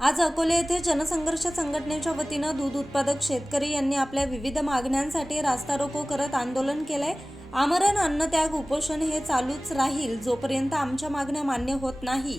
आज अकोले येथे जनसंघर्ष संघटनेच्या वतीनं दूध उत्पादक शेतकरी यांनी आपल्या विविध मागण्यांसाठी रास्ता रोको करत आंदोलन केलंय। आमरण अन्नत्याग उपोषण हे चालूच राहील। जोपर्यंत आमच्या मागण्या मान्य होत नाही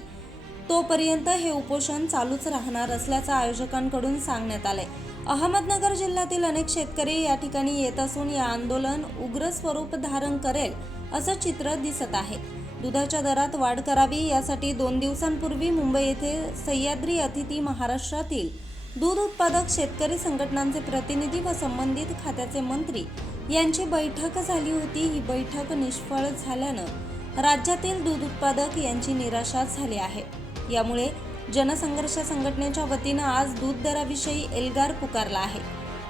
तोपर्यंत हे उपोषण चालूच राहणार असल्याचं आयोजकांकडून सांगण्यात आलंय। अहमदनगर जिल्ह्यातील अनेक शेतकरी या ठिकाणी येत असून या आंदोलन उग्र स्वरूप धारण करेल असं चित्र दिसत आहे। दुधाच्या दरात वाढ करावी यासाठी 2 दिवसांपूर्वी मुंबई येथे सह्याद्री अतिथी महाराष्ट्रातील दूध उत्पादक शेतकरी संघटनांचे प्रतिनिधी व संबंधित खात्याचे मंत्री यांची बैठक झाली होती। ही बैठक निष्फळ झाल्यानं राज्यातील दूध उत्पादक यांची निराशा झाली आहे। यामुळे जनसंघर्ष संघटनेच्या वतीनं आज दूध दराविषयी एल्गार पुकारला आहे।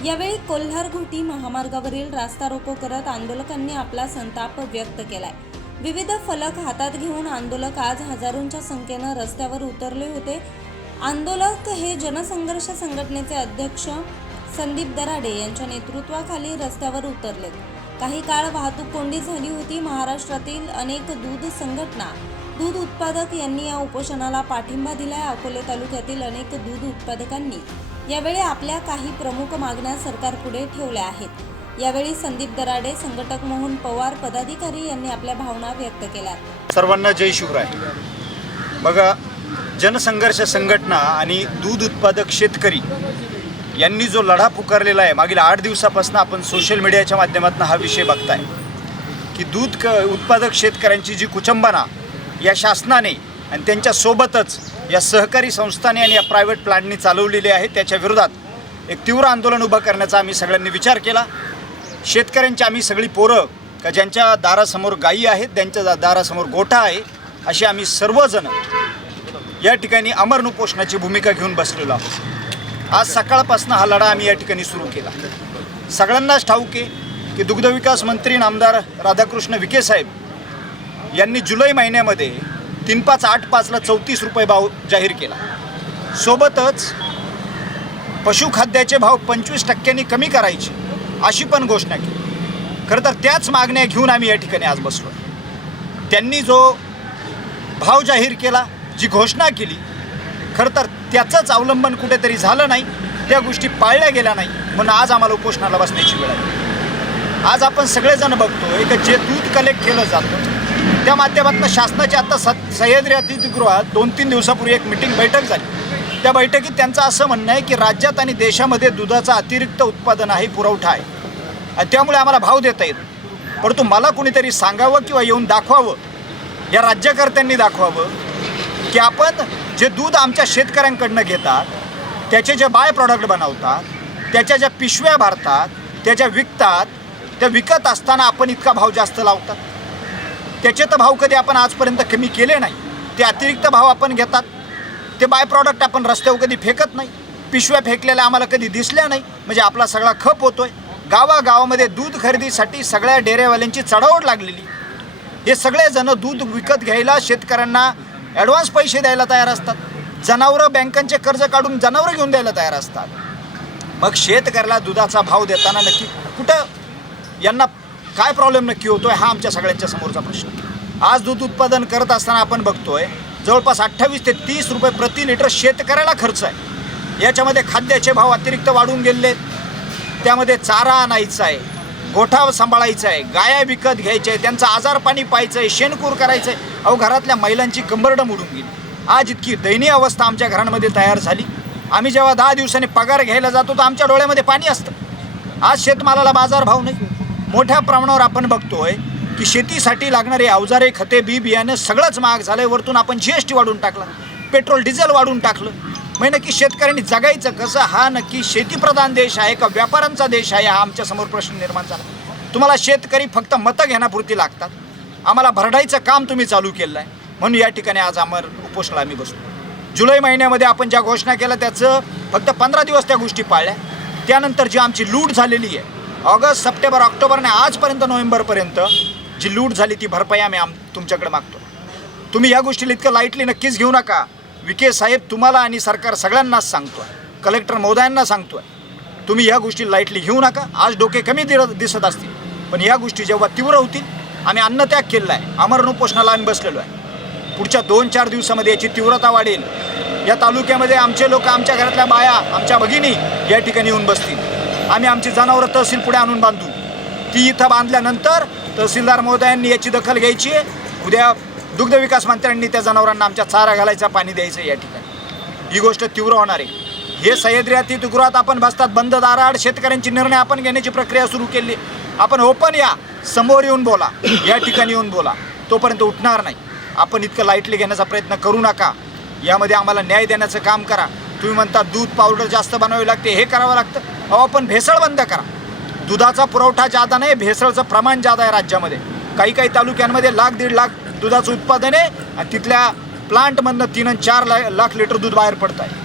यावेळी कोल्हार-घोटी महामार्गावरील रास्ता रोको करत आंदोलकांनी आपला संताप व्यक्त केलाय। विविध फलक हातात घेऊन आंदोलक आज हजारोंच्या संख्येनं रस्त्यावर उतरले होते। आंदोलक हे जनसंघर्ष संघटनेचे अध्यक्ष संदीप दराडे यांच्या नेतृत्वाखाली रस्त्यावर उतरलेत। काही काळ वाहतूक कोंडी झाली होती। महाराष्ट्रातील अनेक दूध संघटना, दूध उत्पादक यांनी या उपोषणाला पाठिंबा दिलाय। अकोले तालुक्यातील अनेक दूध उत्पादकांनी यावेळी आपल्या काही प्रमुख मागण्या सरकारपुढे ठेवल्या आहेत। यावेळी संदीप दराडे, संघटक मोहन पवार, पदाधिकारी यांनी आपल्या भावना व्यक्त केल्या। सर्वांना जय शिवराय। बघा, जनसंघर्ष संघटना आणि दूध उत्पादक शेतकरी यांनी जो लढा पुकारलेला आहे, मागील 8 दिवसापासून आपण सोशल मीडियाच्या माध्यमातून हा विषय बघताय की दूध उत्पादक शेतकऱ्यांची जी कुचंबना या शासनाने आणि त्यांच्यासोबतच या सहकारी संस्थांनी आणि या प्रायव्हेट प्लांटनी चालवलेली आहे, त्याच्या विरोधात एक तीव्र आंदोलन उभं करण्याचा आम्ही सगळ्यांनी विचार केला। शेतकऱ्यांची आम्ही सगळी पोरं का ज्यांच्या दारासमोर गायी आहेत, त्यांच्या दारासमोर गोठा आहे, असे आम्ही सर्वजण या ठिकाणी अमरण उपोषणाची भूमिका घेऊन बसलेलो आहोत। आज सकाळपासून हा लढा आम्ही या ठिकाणी सुरू केला। सगळ्यांनाच ठाऊक आहे की दुग्धविकास मंत्री आमदार राधाकृष्ण विखे साहेब यांनी जुलै महिन्यामध्ये 3.585ला 34 रुपये भाव जाहीर केला। सोबतच पशुखाद्याचे भाव 25% कमी करायचे अशी पण घोषणा केली। खरं तर त्याच मागण्या घेऊन आम्ही या ठिकाणी आज बसलो। त्यांनी जो भाव जाहीर केला, जी घोषणा केली, खरं तर त्याचंच अवलंबन कुठेतरी झालं नाही, त्या गोष्टी पाळल्या गेल्या नाही, म्हणून आज आम्हाला उपोषणाला बसण्याची वेळ आली। आज आपण सगळेजण बघतोय की जे दूध कलेक्ट केलं जातं त्या माध्यमातून शासनाची आता सह्याद्री अतिथीगृहात 2-3 दिवसापूर्वी एक बैठक झाली। त्या बैठकीत त्यांचं असं म्हणणं आहे की राज्यात आणि देशामध्ये दुधाचा अतिरिक्त उत्पादन आहे, पुरवठा आहे, आणि त्यामुळे आम्हाला भाव देता येत। परंतु मला कुणीतरी सांगावं किंवा येऊन दाखवावं, या राज्यकर्त्यांनी दाखवावं की आपण जे दूध आमच्या शेतकऱ्यांकडनं घेतात, त्याचे जे बाय प्रॉडक्ट बनवतात, त्याच्या ज्या पिशव्या भरतात, त्याच्या विकतात, त्या विकत असताना आपण इतका भाव जास्त लावतात। त्याचे तर भाव कधी आपण आजपर्यंत कमी केले नाही। ते अतिरिक्त भाव आपण घेतात, ते बाय प्रॉडक्ट आपण रस्त्यावर कधी फेकत नाही, पिशव्या फेकलेल्या आम्हाला कधी दिसल्या नाही। म्हणजे आपला सगळा खप होतोय। गावागावामध्ये दूध खरेदीसाठी सगळ्या डेअरीवाल्यांची चढाओढ लागलेली। हे सगळेजण दूध विकत घ्यायला शेतकऱ्यांना ॲडव्हान्स पैसे द्यायला तयार असतात, जनावरं बँकांचे कर्ज काढून जनावरं घेऊन द्यायला तयार असतात। मग शेतकऱ्याला दुधाचा भाव देताना नक्की कुठं यांना काय प्रॉब्लेम नक्की होतोय, हा आमच्या सगळ्यांच्या समोरचा प्रश्न। आज दूध उत्पादन करत असताना आपण बघतोय जवळपास 28 ते 30 रुपये प्रति लिटर शेतकऱ्याला खर्च आहे। याच्यामध्ये खाद्याचे भाव अतिरिक्त वाढून गेले, त्यामध्ये चारा आणायचा आहे, गोठा सांभाळायचा आहे, गाया विकत घ्यायच्या आहे, त्यांचं आजारपाणी पाहायचं आहे, शेणकूर करायचं आहे। अहो, घरातल्या महिलांची कंबरडं मोडून गेली। आज इतकी दयनीय अवस्था आमच्या घरांमध्ये तयार झाली। आम्ही जेव्हा 10 दिवसांनी पगार घ्यायला जातो तर आमच्या डोळ्यामध्ये पाणी असतं। आज शेतमालाला बाजारभाव नाही। मोठ्या प्रमाणावर आपण बघतोय की शेतीसाठी लागणारे अवजारे, खते, बियाणं सगळंच महाग झालं आहे। वरतून आपण GST वाढवून टाकला, पेट्रोल डिझेल वाढवून टाकलं। म्हणजे नक्की शेतकऱ्यांनी जगायचं कसं? हा नक्की शेतीप्रधान देश आहे का व्यापाऱ्यांचा देश आहे? हा आमच्यासमोर प्रश्न निर्माण झाला। तुम्हाला शेतकरी फक्त मतं घेण्यापुरती लागतात, आम्हाला भरडायचं काम तुम्ही चालू केलं आहे। म्हणून या ठिकाणी आज अमरण उपोषणाला आम्ही बसलो। जुलै महिन्यामध्ये आपण ज्या घोषणा केल्या त्याचं फक्त 15 दिवस त्या गोष्टी पाळल्या। त्यानंतर जी आमची लूट झालेली आहे, ऑगस्ट, सप्टेंबर, ऑक्टोबर आणि आजपर्यंत नोव्हेंबरपर्यंत जी लूट झाली ती भरपाई आम्ही तुमच्याकडे मागतो। तुम्ही या गोष्टीला इतकं लाईटली नक्कीच घेऊ नका। विखे साहेब तुम्हाला आणि सरकार सगळ्यांनाच सांगतोय, कलेक्टर महोदयांना सांगतोय, तुम्ही या गोष्टी लाईटली घेऊ नका। आज डोके कमी दिसत असतील, पण या गोष्टी जेव्हा तीव्र होतील, आम्ही अन्नत्याग केलेला आहे, अमरण उपोषणाला आम्ही बसलेलो आहे। पुढच्या 2-4 दिवसामध्ये याची तीव्रता वाढेल। या तालुक्यामध्ये आमचे लोक, आमच्या घरातल्या बाया, आमच्या भगिनी या ठिकाणी येऊन बसतील. आम्ही आमची जनावरं तहसील पुढे आणून बांधू. ती इथं बांधल्यानंतर तहसीलदार महोदयांनी याची दखल घ्यायची. उद्या दुग्ध विकास मंत्र्यांनी त्या जनावरांना आमच्या चारा घालायचा, पाणी द्यायचं. या ठिकाणी ही गोष्ट तीव्र होणार आहे. हे सह्याद्री अतिथीगृहात आपण बसतात बंद दाराआड शेतकऱ्यांची निर्णय आपण घेण्याची प्रक्रिया सुरू केली. आपण ओपन या, समोर येऊन बोला, या ठिकाणी येऊन बोला. तोपर्यंत उठणार नाही. आपण इतकं लाईटली घेण्याचा प्रयत्न करू नका. यामध्ये आम्हाला न्याय देण्याचं काम करा. तुम्ही म्हणता दूध पावडर जास्त बनवावी लागते, हे करावं लागतं. अहो, आपण भेसळ बंद करा. दुधाचा पुरवठा जादा नाही, भेसळचं प्रमाण जादा आहे राज्यामध्ये. काही तालुक्यांमध्ये 1,00,000-1.5 लाख दुधाचं उत्पादन आहे आणि तिथल्या प्लांटमधनं 3 आणि 4 लाख लिटर दूध बाहेर पडतं आहे.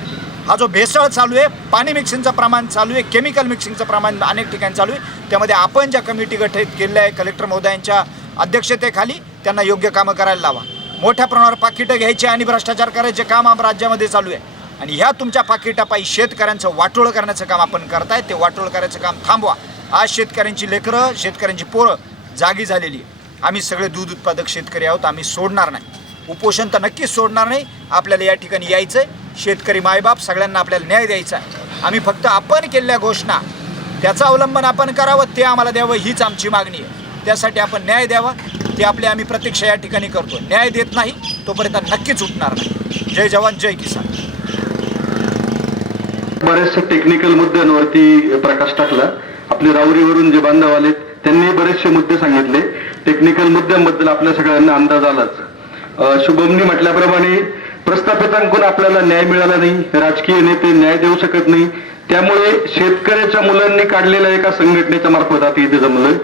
हा जो भेसळ चालू आहे, पाणी मिक्सिंगचं प्रमाण चालू आहे, केमिकल मिक्सिंगचं प्रमाण अनेक ठिकाणी चालू आहे. त्यामध्ये आपण ज्या कमिटी गठीत केलेल्या आहे कलेक्टर महोदयांच्या अध्यक्षतेखाली, त्यांना योग्य कामं करायला लावा. मोठ्या प्रमाणावर पाकिटं घ्यायचे आणि भ्रष्टाचार करायचे काम राज्यामध्ये चालू आहे. आणि ह्या तुमच्या पाकिटापायी शेतकऱ्यांचं वाटोळं करण्याचं काम आपण करताय. ते वाटोळं करायचं काम थांबवा. आज शेतकऱ्यांची लेकरं, शेतकऱ्यांची पोरं जागी झालेली आहे. आम्ही सगळे दूध उत्पादक शेतकरी आहोत. आम्ही सोडणार नाही. उपोषण तर नक्कीच सोडणार नाही. आपल्याला या ठिकाणी यायचं आहे. शेतकरी मायबाप सगळ्यांना आपल्याला न्याय द्यायचा आहे. आम्ही फक्त आपण केलेल्या घोषणा त्याचं अवलंबन आपण करावं, ते आम्हाला द्यावं, हीच आमची मागणी आहे. त्यासाठी आपण न्याय द्यावा. ते आपली आम्ही प्रतीक्षा या ठिकाणी करतो. न्याय देत नाही तोपर्यंत नक्कीच उठणार नाही. जय जवान, जय किसान. बऱ्याचशा टेक्निकल मुद्द्यांवरती प्रकाश टाकला. आपले राऊरीवरून जे बांधव आले त्यांनी बरेचसे मुद्दे सांगितले. टेक्निकल मुद्द्यांबद्दल आपल्या सगळ्यांना अंदाज आलाच. शुभमनी म्हटल्याप्रमाणे प्रस्थापितांकडून आपल्याला न्याय मिळाला नाही. राजकीय नेते न्याय देऊ शकत नाही. त्यामुळे शेतकऱ्याच्या मुलांनी काढलेल्या एका संघटनेच्या मार्फत आता इथे जमलं.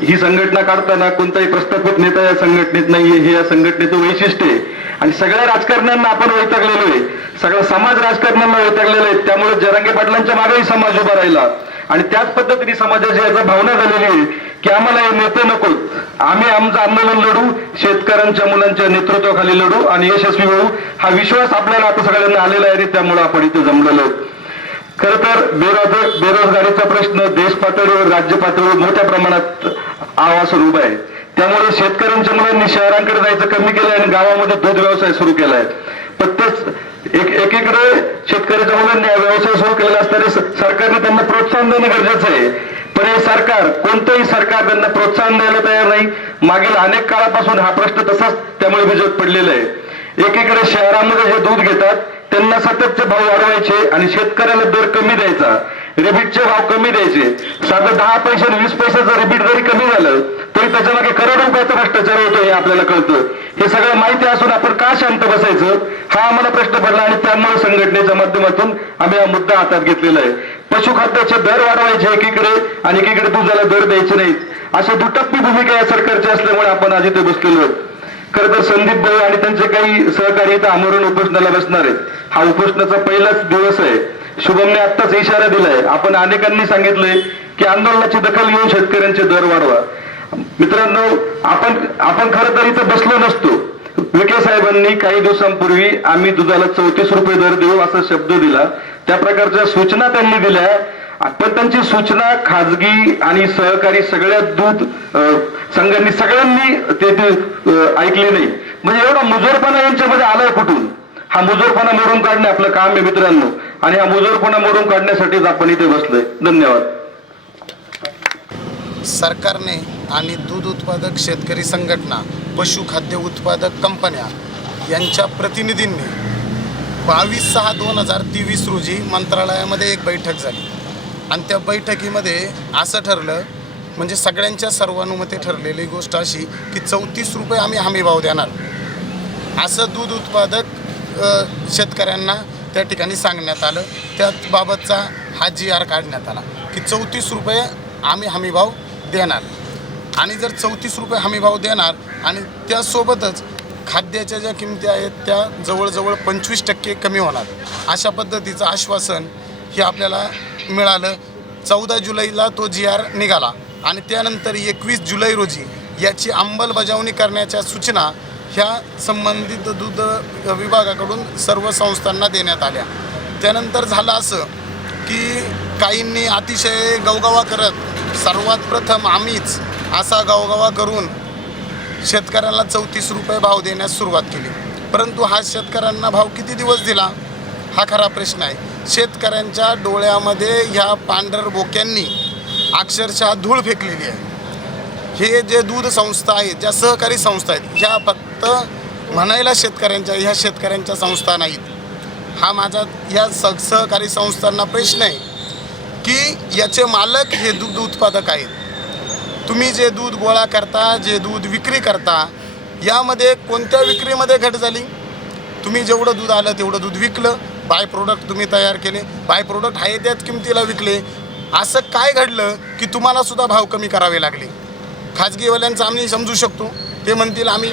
ही संघटना काढताना कोणताही प्रस्थापित नेता या संघटनेत नाहीये, हे या संघटनेचं वैशिष्ट्य आहे. आणि सगळ्या राजकारण्यांना आपण वैतागलेलो आहे. सगळा समाज राजकारण्यांना वैतागलेला आहे. त्यामुळे जरांगे पाटलांच्या मागेही समाज उभा राहिला. आणि त्याच पद्धतीने समाजाची याचा भावना झालेली आहे की आम्हाला हे नेते नकोत. आम्ही आमचं आंदोलन लढू, शेतकऱ्यांच्या मुलांच्या नेतृत्वाखाली लढू आणि यशस्वी होऊ. हा विश्वास आपल्याला आता सगळ्यांना आलेला आहे. त्यामुळे आपण इथे जमलेलो. खर तर बेरोजगारीचा प्रश्न देश पातळीवर, राज्य पातळीवर मोठ्या प्रमाणात आवासून उभा आहे. त्यामुळे शेतकऱ्यांच्या मुलांनी शहरांकडे जायचं कमी केलंय आणि गावामध्ये दूध व्यवसाय सुरू केलाय. प्रत्येक एकीकडे शेतकऱ्याच्या मुलांनी व्यवसाय सुरू केलेला असताना सरकारने त्यांना प्रोत्साहन देणं गरजेचं आहे. पण हे सरकार, कोणतंही सरकार त्यांना प्रोत्साहन द्यायला तयार नाही. मागील अनेक काळापासून हा प्रश्न तसाच त्यामुळे विजत पडलेला आहे. एकीकडे शहरामध्ये जे दूध घेतात त्यांना सततचे भाव वाढवायचे आणि शेतकऱ्याला दर कमी द्यायचा, रिबीटचे भाव कमी द्यायचे. साधं 10 पैसे 20 पैशाचं रिबीट जरी कमी झालं तरी त्याच्या मागे करोडो रुपयाचा भ्रष्टाचार होतो हे आपल्याला कळतं. हे सगळं माहिती असून आपण का शांत बसायचं, हा आम्हाला प्रश्न पडला. आणि त्यामुळे संघटनेच्या माध्यमातून आम्ही हा मुद्दा हातात घेतलेला आहे. पशुखाद्याचे दर वाढवायचे एकीकडे आणि एकीकडे दुधाला दर द्यायचे नाहीत, अशा दुटप्पी भूमिका या सरकारची असल्यामुळे आपण आज इथे बसलेलो आहोत. खरं तर संदीप भाऊ आणि त्यांचे काही सहकारी इथं आमरण उपोषणाला बसणार आहेत. हा उपोषणाचा पहिलाच दिवस आहे. शुभमने आत्ताच इशारा दिलाय. आपण अनेकांनी सांगितलंय की आंदोलनाची दखल घेऊन शेतकऱ्यांचे दर वाढवा. मित्रांनो, आपण खरं तर इथं बसलो नसतो. विखे साहेबांनी काही दिवसांपूर्वी आम्ही दुधाला 34 रुपये दर देऊ असा शब्द दिला. त्या प्रकारच्या सूचना त्यांनी दिल्या. पण त्यांची सूचना खाजगी आणि सहकारी सगळ्या दूध संघांनी सगळ्यांनी ते ऐकली नाही. म्हणजे एवढा मुजोरपणा यांच्यामध्ये आलाय कुठून? हा मुजोरपणा मोडून काढणे आपलं काम आहे मित्रांनो. आणि हा मुजोरपणा मोडून काढण्यासाठीच आपण इथे बसलोय. धन्यवाद. सरकारने आणि दूध उत्पादक शेतकरी संघटना, पशुखाद्य उत्पादक कंपन्या यांच्या प्रतिनिधींनी 22/6/2023 रोजी मंत्रालयामध्ये एक बैठक झाली. आणि त्या बैठकीमध्ये असं ठरलं, म्हणजे सगळ्यांच्या सर्वानुमते ठरलेली गोष्ट अशी की 34 रुपये आम्ही हमीभाव देणार, असं दूध उत्पादक शेतकऱ्यांना त्या ठिकाणी सांगण्यात आलं. त्याबाबतचा हा GR काढण्यात आला की 34 रुपये आम्ही हमीभाव देणार. आणि जर 34 रुपये हमीभाव देणार आणि त्यासोबतच खाद्याच्या ज्या किमती आहेत त्या जवळजवळ 25% कमी होणार, अशा पद्धतीचं आश्वासन हे आपल्याला मिळालं. 14 जुलैला तो GR निघाला आणि त्यानंतर 21 जुलै रोजी याची अंमलबजावणी करण्याच्या सूचना ह्या संबंधित दूध विभागाकडून सर्व संस्थांना देण्यात आल्या. त्यानंतर झालं असं की काहींनी अतिशय गवगवा करत सर्वात प्रथम आम्हीच असा गवगवा करून शेतकऱ्यांना 34 रुपये भाव देण्यास सुरुवात केली. परंतु हा शेतकऱ्यांना भाव किती दिवस दिला हा खरा प्रश्न आहे. शेतकऱ्यांच्या डोळ्यामध्ये ह्या पांढरबोक्यांनी अक्षरशः धूळ फेकलेली आहे. हे जे दूध संस्था आहेत, ज्या सहकारी संस्था आहेत, ह्या फक्त म्हणायला ह्या शेतकऱ्यांच्या संस्था नाहीत. हा माझा ह्या सहकारी संस्थांना प्रश्न आहे की याचे मालक हे दूध उत्पादक आहेत. तुम्ही जे दूध गोळा करता, जे दूध विक्री करता, यामध्ये कोणत्या विक्रीमध्ये घट झाली? तुम्ही जेवढं दूध आलं तेवढं दूध विकलं, बाय प्रोडक्ट तुम्ही तयार केले, बाय प्रोडक्ट आहे त्याच किमतीला विकले. असं काय घडलं की तुम्हाला सुद्धा भाव कमी करावे लागले? खाजगीवाल्यांचं आम्ही समजू शकतो, ते म्हणतील आम्ही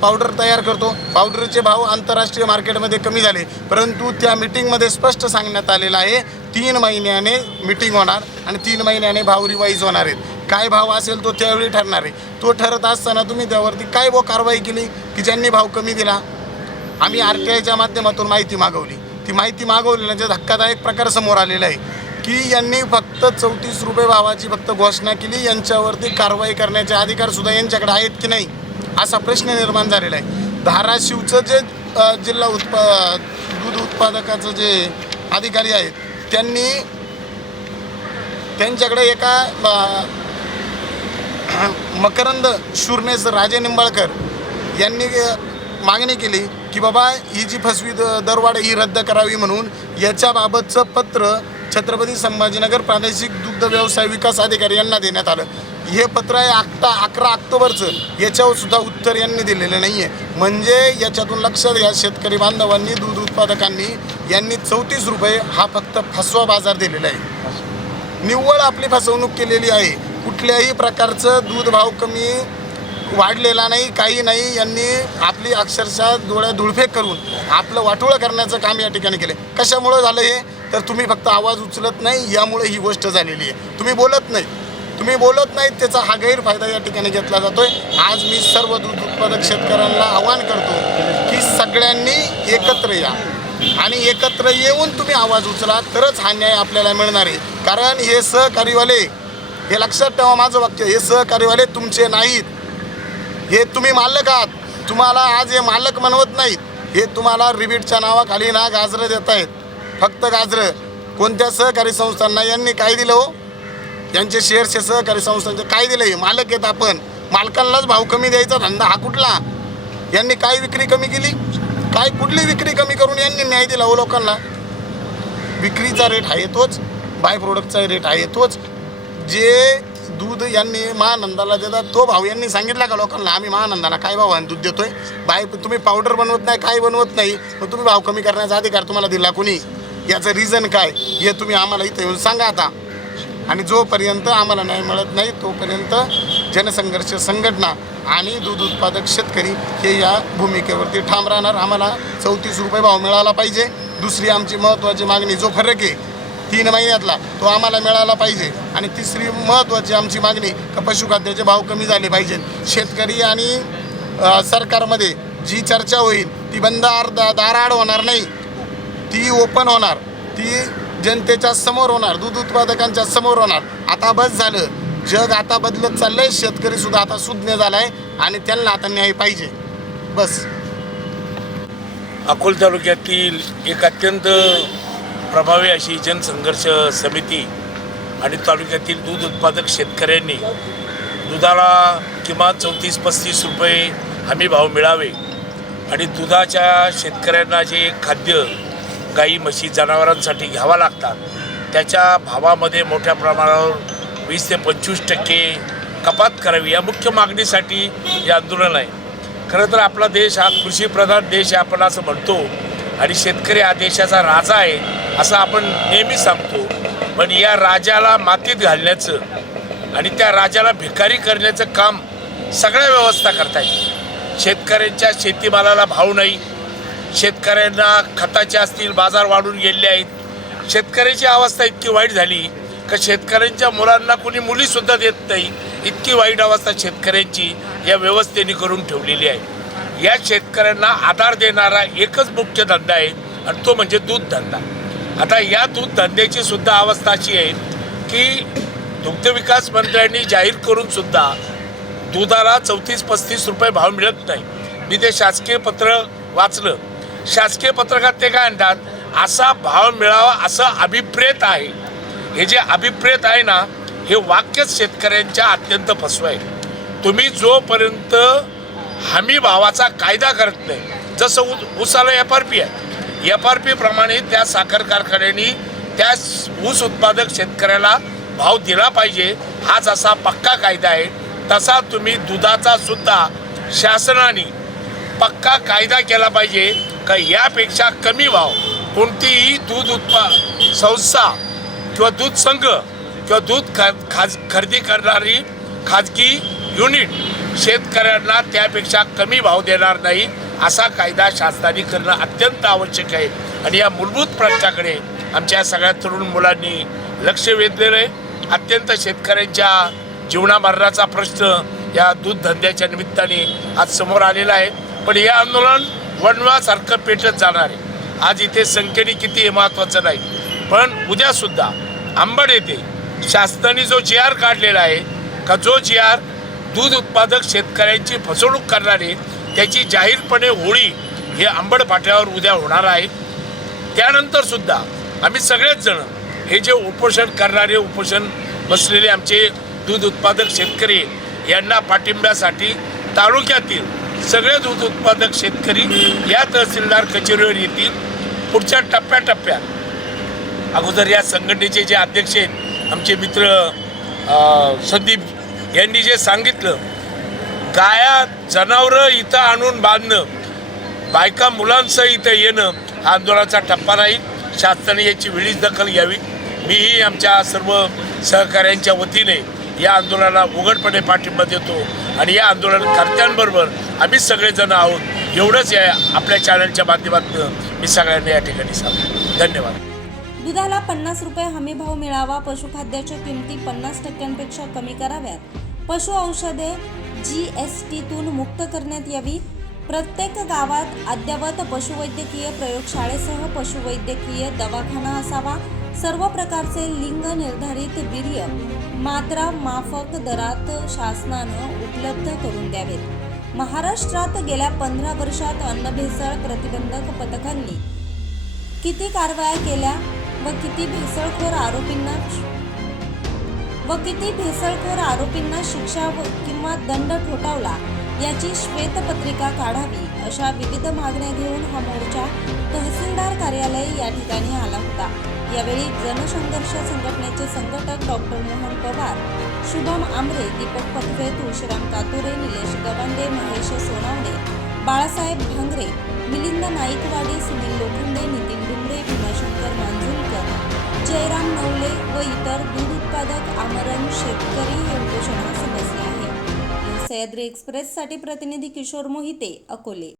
पावडर तयार करतो, पावडरचे भाव आंतरराष्ट्रीय मार्केटमध्ये कमी झाले, परंतु त्या मीटिंगमध्ये स्पष्ट सांगण्यात आलेलं आहे 3 महिन्याने मीटिंग होणार आणि 3 महिन्याने भाव रिवाईज होणार आहेत. काय भाव असेल तो त्यावेळी ठरणार आहे. तो ठरत असताना तुम्ही त्यावरती काय कारवाई केली की ज्यांनी भाव कमी दिला? आम्ही RTIच्या माध्यमातून माहिती मागवली. ती माहिती मागवल्यानंतर धक्कादायक प्रकार समोर आलेला आहे की यांनी फक्त 34 रुपये भावाची फक्त घोषणा केली. यांच्यावरती कारवाई करण्याचे अधिकारसुद्धा यांच्याकडे आहेत की नाही असा प्रश्न निर्माण झालेला आहे. धाराशिवचं जे जिल्हा दूध उत्पादकाचं जे अधिकारी आहेत त्यांच्याकडे एका मकरंद शूरनेस राजे निंबाळकर यांनी मागणी केली की बाबा ही जी फसवी दरवाढ ही रद्द करावी म्हणून याच्याबाबतचं पत्र छत्रपती संभाजीनगर प्रादेशिक दुग्ध व्यवसाय विकास अधिकारी यांना देण्यात आलं. हे पत्र आहे 11 ऑक्टोबरचं. याच्यावर सुद्धा उत्तर यांनी दिलेलं नाही आहे. म्हणजे याच्यातून लक्षात घ्या, शेतकरी बांधवांनी, दूध उत्पादकांनी यांनी 34 रुपये हा फक्त फसवा बाजार दिलेला आहे. निव्वळ आपली फसवणूक केलेली आहे. कुठल्याही प्रकारचं दूध भाव कमी वाढलेला नाही, काही नाही. यांनी आपली अक्षरशः डोळ्यात धुळफेक करून आपलं वाटोळं करण्याचं काम या ठिकाणी केलं. कशामुळं झालं हे? तर तुम्ही फक्त आवाज उचलत नाही, यामुळे ही गोष्ट झालेली आहे. तुम्ही बोलत नाही, त्याचा हा गैरफायदा या ठिकाणी घेतला जातोय. आज मी सर्व दूध उत्पादक शेतकऱ्यांना आवाहन करतो की सगळ्यांनी एकत्र या आणि एकत्र येऊन तुम्ही आवाज उचला, तरच हा न्याय आपल्याला मिळणार आहे. कारण हे सहकारीवाले, हे लक्षात ठेवा माझं वाक्य, हे सहकारीवाले तुमचे नाहीत. हे तुम्ही मालक आहात. तुम्हाला आज हे मालक म्हणवत नाहीत. हे तुम्हाला रिबीटच्या नावाखाली ना गाजरं देत आहेत, फक्त गाजरं. कोणत्या सहकारी संस्थांना यांनी काय दिलं हो? यांचे शेअर्सचे सहकारी संस्थांचे काय दिलं? हे मालक आहेत आपण. मालकांनाच भाव कमी द्यायचा धंदा हा कुठला? यांनी काय विक्री कमी केली? काय कुठली विक्री कमी करून यांनी न्याय दिला हो लोकांना? विक्रीचा रेट आहे तोच, बाय प्रोडक्टचा रेट आहे तोच. जे दूध यांनी महानंदाला देतात तो भाव यांनी सांगितला का लोकांना? आम्ही महानंदाला काय भावाने दूध देतोय? तुम्ही पावडर बनवत नाही, काय बनवत नाही, मग तुम्ही भाव कमी करण्याचा अधिकार तुम्हाला दिला कोणी? याचं रिझन काय हे तुम्ही आम्हाला इथं येऊन सांगा आता. आणि जोपर्यंत आम्हाला न्याय मिळत नाही तोपर्यंत जनसंघर्ष संघटना आणि दूध उत्पादक शेतकरी हे या भूमिकेवरती ठाम राहणार. आम्हाला 34 रुपये भाव मिळाला पाहिजे. दुसरी आमची महत्त्वाची मागणी, जो फरक आहे 3 महिन्यातला, तो आम्हाला मिळाला पाहिजे. आणि तिसरी महत्त्वाची आमची मागणी, का पशुखाद्याचे भाव कमी झाले पाहिजेत. शेतकरी आणि सरकारमध्ये जी चर्चा होईल ती बंद दाराआड होणार नाही, ती ओपन होणार, ती जनतेच्या समोर होणार, दूध उत्पादकांच्या समोर होणार. आता बस झालं, जग आता बदलत चाललंय, शेतकरी सुद्धा आता सुज्ञ झालाय आणि त्यांना आता न्याय पाहिजे. बस. अकोला तालुक्यातील एक अत्यंत प्रभावी अशी जनसंघर्ष समिती आणि तालुक्यातील दूध उत्पादक शेतकऱ्यांनी दुधाला किमान 34-35 रुपये हमी भाव मिळावे आणि दुधाच्या शेतकऱ्यांना जे खाद्य गाई म्हशी जनावरांसाठी घ्यावा लागतात त्याच्या भावामध्ये मोठ्या प्रमाणावर 20 ते 25% कपात करावी, या मुख्य मागणीसाठी हे आंदोलन आहे. खरं तर आपला देश हा कृषीप्रधान देश आहे आपण असं म्हणतो आणि शेतकरी हा देशाचा राजा आहे असं आपण नेहमी सांगतो. पण या राजाला मातीत घालण्याचं आणि त्या राजाला भिकारी करण्याचं काम सगळ्या व्यवस्था करतायत. शेतकऱ्यांच्या शेतीमालाला भाव नाही, शेतकऱ्यांना खताचे असतील बाजार वाढून गेले आहेत. शेतकऱ्याची अवस्था इतकी वाईट झाली का शेतकऱ्यांच्या मुलांना कोणी मुलीसुद्धा देत नाही, इतकी वाईट अवस्था शेतकऱ्यांची या व्यवस्थेने करून ठेवलेली आहे. या शेतकऱ्यांना आधार देणारा एकच मुख्य धंदा आहे आणि तो म्हणजे दूध धंदा. आता या दूध धंद्याची सुद्धा अवस्था अशी आहे की दुग्धविकास मंत्र्यांनी जाहीर करून सुद्धा दुधाला 34-35 रुपये भाव मिळत नाही. मी ते शासकीय पत्र वाचलं. शासकीय पत्रकात ते काय म्हणतात, असा भाव मिळावा असं अभिप्रेत आहे. हे जे अभिप्रेत आहे ना, हे वाक्यच शेतकऱ्यांच्या अत्यंत फसवं आहे. तुम्ही जोपर्यंत हमी भावाचा कायदा करत नाही, जसं ऊसाला FRP आहे, FRP प्रमाणे त्या साखर कारखान्यांनी त्या ऊस उत्पादक शेतकऱ्याला भाव दिला पाहिजे, हाच असा पक्का कायदा आहे. तसा तुम्ही दुधाचा सुद्धा शासनाने पक्का कायदा केला पाहिजे का यापेक्षा कमी भाव कोणतीही दूध संस्था किंवा दूध संघ किंवा दूध खरेदी करणारी खाजगी युनिट शेतकऱ्यांना त्यापेक्षा कमी भाव देणार नाही, असा कायदा शासनाने करणं अत्यंत आवश्यक आहे. आणि या मूलभूत प्रश्नाकडे आमच्या सगळ्या तरुण मुलांनी लक्ष वेधलेलं आहे. अत्यंत शेतकऱ्यांच्या जीवनामरणाचा प्रश्न या दूध धंद्याच्या निमित्ताने आज समोर आलेला आहे. पण हे आंदोलन वणव्यासारखं पेटत जाणार आहे. आज इथे संख्येने किती हे महत्त्वाचं नाही, पण उद्यासुद्धा अंबड येथे शासनाने जो GR काढलेला आहे का, जो GR दूध उत्पादक शेतकऱ्यांची फसवणूक करणारे, त्याची जाहीरपणे होळी हे अंबड फाट्यावर उद्या होणार आहे. त्यानंतर सुद्धा आम्ही सगळेच जण हे जे उपोषण करणारे, उपोषण बसलेले आमचे दूध उत्पादक शेतकरी यांना पाठिंब्यासाठी तालुक्यातील सगळे दूध उत्पादक शेतकरी या तहसीलदार कचेरीवर येतील. पुढच्या टप्प्याटप्प्यात अगोदर या संघटनेचे जे अध्यक्ष आहेत आमचे मित्र संदीप यांनी जे सांगितलं, गाया जनावरं इथं आणून बांधणं, बायका मुलांसह इथं येणं हा आंदोलनाचा टप्पा राहील. शासनाने याची वेळीच दखल घ्यावी. मीही आमच्या सर्व सहकाऱ्यांच्या वतीने या आंदोलनाला उघडपणे पाठिंबा देतो आणि या आंदोलनकर्त्यांबरोबर आम्ही सगळेजण आहोत, एवढंच या आपल्या चॅनलच्या माध्यमातून मी सगळ्यांना या ठिकाणी सांगतो. धन्यवाद. दुधाला 50 रुपये हमी भाव मिळावा, पशुखाद्याच्या किमती 50% कमी कराव्यात, पशु औषधे GSTतून मुक्त करण्यात यावी, प्रत्येक गावात अद्ययावत पशुवैद्यकीय प्रयोगशाळेसह पशुवैद्यकीय दवाखाना असावा, सर्व प्रकारचे लिंग निर्धारित वीर्य मात्रा माफक दरात शासनानं उपलब्ध करून द्यावेत. महाराष्ट्रात गेल्या 15 वर्षात अन्न भेसळ प्रतिबंधक पथकांनी किती कारवाया केल्या व किती भेसळखोर आरोपींना शिक्षा किंवा दंड ठोठावला याची श्वेतपत्रिका काढावी, अशा विविध मागण्या घेऊन हा मोर्चा तहसीलदार कार्यालय या ठिकाणी आला होता. यावेळी जनसंघर्ष संघटनेचे संघटक डॉक्टर मोहन पवार, शुभम आमरे, दीपक पखरे, तुळशीराम कातोरे, निलेश गवांडे, महेश सोनावणे, बाळासाहेब भांगरे, मिलिंद नाईकवाडी, सुनील लोखंडे, नितीन डुमरे, भीमाशंकर मांजुलकर, जयराम नवले व इतर दूध उत्पादक आमरण शेतकरी हे उपोषणास बसले आहे. सह्याद्री एक्सप्रेससाठी प्रतिनिधी किशोर मोहिते, अकोले.